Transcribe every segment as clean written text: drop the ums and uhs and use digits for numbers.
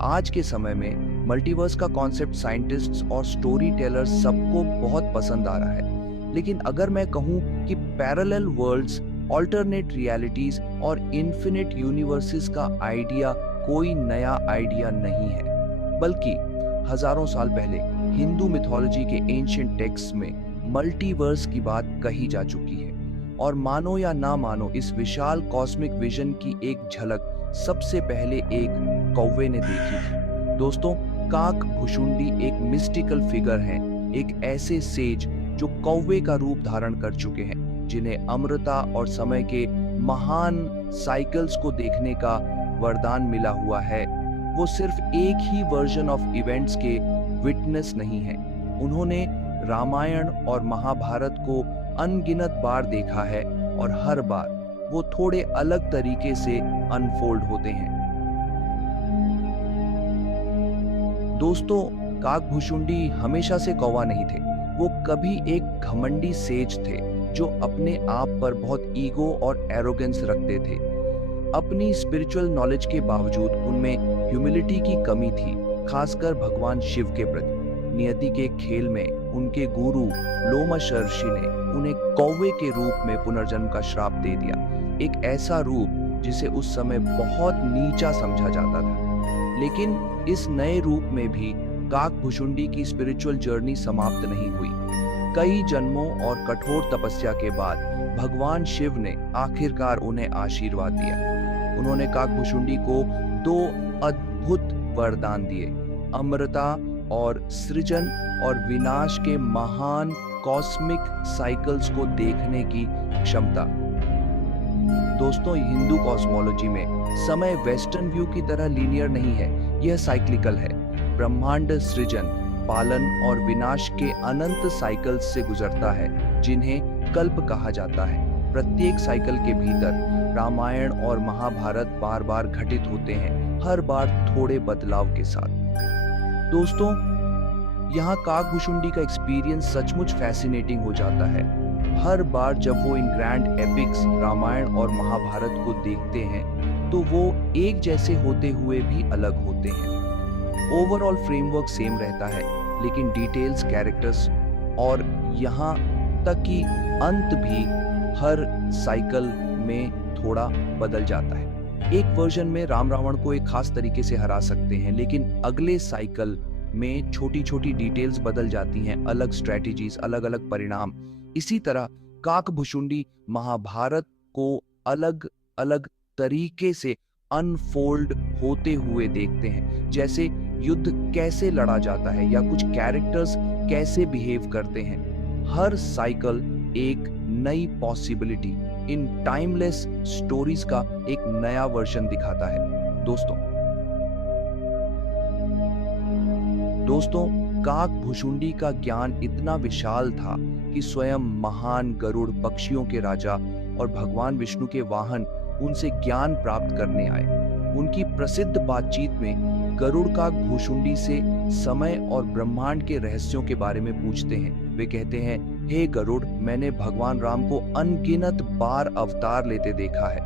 आज के समय में मल्टीवर्स का कॉन्सेप्ट साइंटिस्ट्स और स्टोरी टेलर्स सबको बहुत पसंद आ रहा है। लेकिन अगर मैं कहूं कि पैरेलल वर्ल्ड्स, ऑल्टरनेट रियलिटीज और इन्फिनिट यूनिवर्सेस का आइडिया कोई नया आइडिया नहीं है, बल्कि हजारों साल पहले हिंदू मिथोलॉजी के एंशिएंट टेक्स्ट में मल्टीवर्स की बात कही जा चुकी है। और मानो या ना मानो, इस विशाल कॉस्मिक विजन की एक झलक सबसे पहले एक कौवे ने देखी थी। दोस्तों, काक भुशुंडी एक मिस्टिकल फिगर हैं, एक ऐसे सेज जो कौवे का रूप धारण कर चुके हैं, जिन्हें अमृता और समय के महान साइकिल्स को देखने का वरदान मिला हुआ है। वो सिर्फ एक ही वर्जन ऑफ इवेंट्स के विटनेस नहीं है, उन्होंने रामायण और महाभारत को अनगिनत बार देखा है और हर बार वो थोड़े अलग तरीके से अनफोल्ड होते हैं। दोस्तों, काकभुशुंडी हमेशा से कौवा नहीं थे। वो कभी एक घमंडी सेज थे जो अपने आप पर बहुत ईगो और एरोगेंस रखते थे। अपनी स्पिरिचुअल नॉलेज के बावजूद उनमें ह्यूमिलिटी की कमी थी, खासकर भगवान शिव के प्रति। नियति के खेल में उनके गुरु लोमश ऋषि ने उन्हें कौवे के रूप में पुनर्जन्म का श्राप दे दिया, एक ऐसा रूप जिसे उस समय बहुत नीचा समझा जाता था। लेकिन इस नए रूप में भी काकभुशुंडी की स्पिरिचुअल जर्नी समाप्त नहीं हुई। कई जन्मों और कठोर तपस्या के बाद भगवान शिव ने आखिरकार उन्हें आशीर्वाद दिया। उन्होंने काकभुशुंडी को 2 अद्भुत वरदान दिए, अमृता और सृजन और विनाश के महान कॉस्मिक साइकिल्स को देखने की क्षमता। दोस्तों, हिंदू कॉस्मोलॉजी में समय वेस्टर्न व्यू की तरह लीनियर नहीं है, यह साइक्लिकल है। ब्रह्मांड सृजन, पालन और विनाश के अनंत साइकिल्स से गुजरता है, जिन्हें कल्प कहा जाता है। प्रत्येक साइकिल के भीतर रामायण और महाभारत बार बार घटित होते हैं, हर बार थोड़े बदलाव के साथ। दोस्तों, यहाँ काकभुशुंडी का एक्सपीरियंस सचमुच फैसिनेटिंग हो जाता है। हर बार जब वो इन ग्रैंड एपिक्स रामायण और महाभारत को देखते हैं तो वो एक जैसे होते हुए भी अलग होते हैं। ओवरऑल फ्रेमवर्क सेम रहता है, लेकिन डिटेल्स, कैरेक्टर्स और यहाँ तक कि अंत भी हर साइकिल में थोड़ा बदल जाता है। एक वर्जन में राम रावण को एक खास तरीके से हरा सकते हैं, लेकिन अगले साइकिल में छोटी छोटी डिटेल्स बदल जाती हैं, अलग स्ट्रेटजीज, अलग अलग परिणाम। इसी तरह काकभुशुंडी महाभारत को अलग अलग तरीके से अनफोल्ड होते हुए देखते हैं, जैसे युद्ध कैसे लड़ा जाता है या कुछ कैरेक्टर्स कैसे बिहेव करते हैं। हर साइकिल एक नई पॉसिबिलिटी, इन टाइमलेस स्टोरीज का एक नया वर्जन दिखाता है। दोस्तों, काकभुशुंडी का ज्ञान इतना विशाल था कि स्वयं महान गरुड़, पक्षियों के राजा और भगवान विष्णु के वाहन उनसे ज्ञान प्राप्त करने आए। उनकी प्रसिद्ध बातचीत में गरुड़ काकभुशुंडी से समय और ब्रह्मांड के रहस्यों के बारे में पूछते हैं। वे कहते हैं, हे गरुड़, मैंने भगवान राम को अनगिनत बार अवतार लेते देखा है।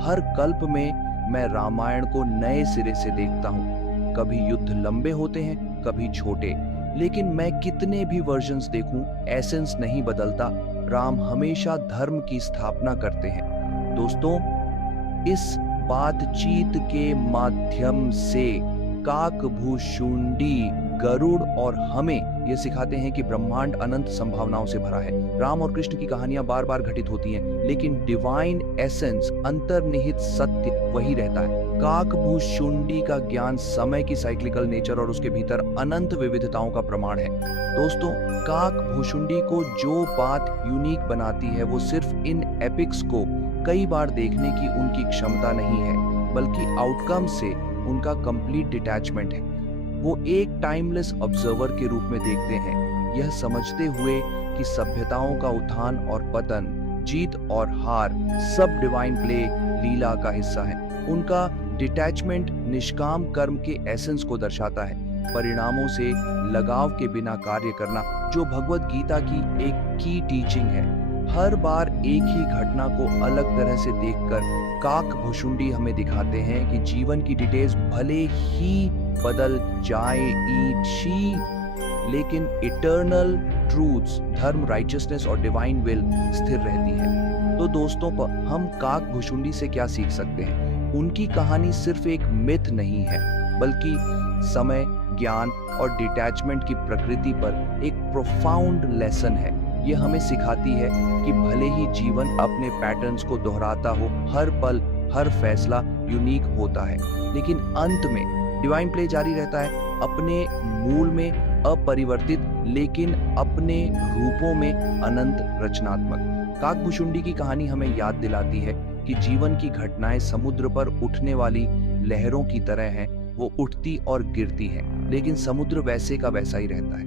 हर कल्प में मैं रामायण को नए सिरे से देखता हूँ। कभी युद्ध लंबे होते हैं, कभी छोटे, लेकिन मैं कितने भी वर्जन्स देखूं, एसेंस नहीं बदलता। राम हमेशा धर्म की स्थापना करते हैं। दोस्तों, इस बातचीत के माध्यम से काकभुशुंडी, गरुड़ और हमें ये सिखाते हैं कि ब्रह्मांड अनंत संभावनाओं से भरा है। राम और कृष्ण की कहानियां बार बार घटित होती हैं, लेकिन डिवाइन एसेंस, अंतर्निहित सत्य वही रहता है। काकभुशुंडी का ज्ञान समय की साइक्लिकल नेचर और उसके भीतर अनंत विविधताओं का प्रमाण है। दोस्तों, काकभुशुंडी को जो बात यूनिक बनाती है वो सिर्फ इन एपिक्स को कई बार देखने की उनकी क्षमता नहीं है, बल्कि आउटकम से उनका कंप्लीट डिटैचमेंट है। वो एक टाइमलेस ऑब्जर्वर के रूप में देखते हैं, यह समझते हुए कि सभ्यताओं का उत्थान और पतन, जीत और हार सब डिवाइन प्ले, लीला का हिस्सा है। उनका डिटैचमेंट निष्काम कर्म के एसेंस को दर्शाता है, परिणामों से लगाव के बिना कार्य करना, जो भगवत गीता की एक की टीचिंग है। हर बार एक ही घटना को अलग तरह से देखकर काकभुशुंडी हमें दिखाते हैं कि जीवन की डिटेल्स भले ही बदल जाए ईट शी, लेकिन इटर्नल ट्रूथ्स, धर्म, राइचियसनेस और डिवाइन विल स्थिर रहती है। तो दोस्तों, हम काकभुशुंडी से क्या सीख सकते हैं? उनकी कहानी सिर्फ एक मिथ नहीं है, बल्कि समय, ज्ञान और डिटैचमेंट की प्रकृति पर एक प्रोफाउंड लेसन है। ये हमें सिखाती है कि भले ही जीवन अपने पैटर्न्स को दोहराता हो, हर पल, हर फैसला यूनिक होता है, लेकिन अंत में डिवाइन प्ले जारी रहता है, अपने मूल में अपरिवर्तित, लेकिन अपने रूपों में अनंत रचनात्मक। काकभुशुंडी की कहानी हमें याद दिलाती है कि जीवन की घटनाएं समुद्र पर उठने वाली लहरों की तरह हैं। वो उठती और गिरती हैं, लेकिन समुद्र वैसे का वैसा ही रहता है।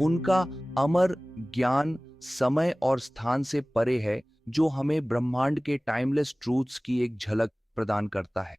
उनका अमर ज्ञान समय और स्थान से परे है, जो हमें ब्रह्मांड के टाइमलेस ट्रूथ्स की एक झलक प्रदान करता है।